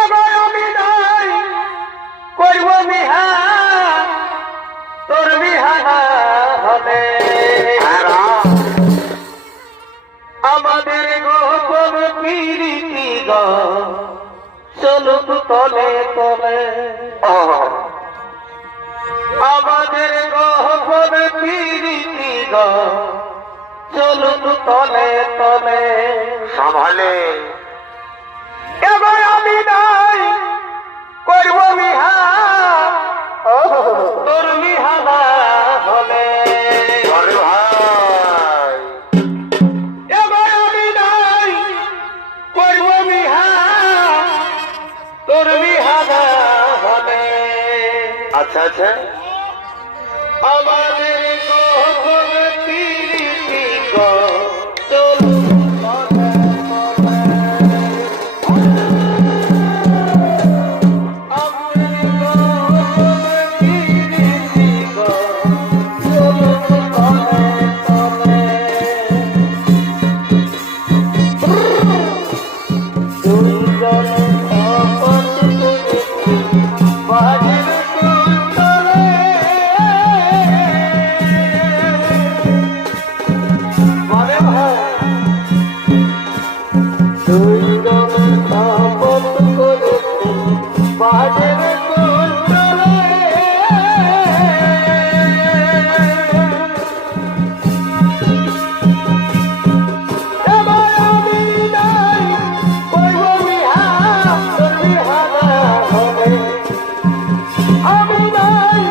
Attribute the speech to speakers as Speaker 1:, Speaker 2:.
Speaker 1: এবার আমি নাই করব বিহা তোর বিহা হলে। আমাদের গোপন পিরিতি গ চলুক তলে তলে। আমাদের গোপন পিরিতি গ চলুক তলে তলে। এবার
Speaker 2: আচ্ছা আচ্ছা।
Speaker 1: আমাদের Ai.